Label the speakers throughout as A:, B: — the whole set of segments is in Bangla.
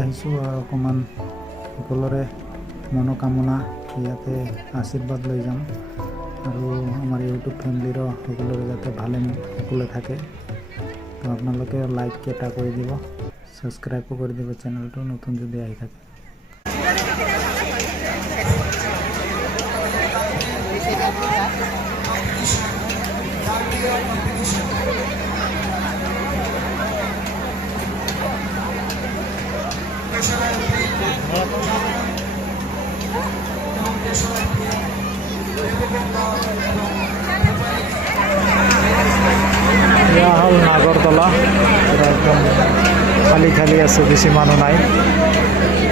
A: আহিছোঁ আৰু অকণমান সকলোৰে মনোকামনা ইয়াতে আশীৰ্বাদ লৈ যাম। আৰু আমাৰ ইউটিউব ফেমিলিৰো সকলোৰে যাতে ভালে সকলোৱে থাকে। তো আপোনালোকে লাইক এটা কৰি দিব ছাবস্ক্ৰাইবো কৰি দিব চেনেলটো নতুন যদি আহি থাকে। এয়া হ'ল নাগৰতলা। পুৰা একদম খালি খালি আছে, বেছি মানুহ নাই।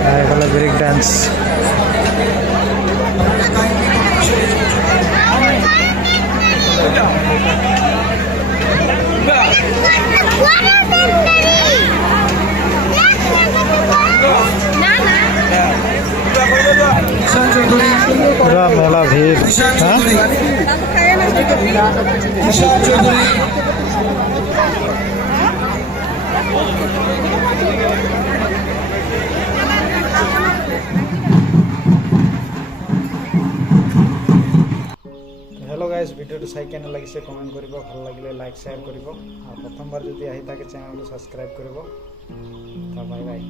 A: আৰু এইফালে ব্ৰেক ডান্স। পুৰা মেলা ভিৰ হা হেল্ল' গাইজ ভিডিঅ'টো চাই কেনে লাগিছে কমেণ্ট কৰিব ভাল লাগিলে লাইক শ্বেয়াৰ কৰিব। আৰু প্ৰথমবাৰ যদি আহি থাকে চেনেলটো ছাবস্ক্ৰাইব কৰিব। Bye bye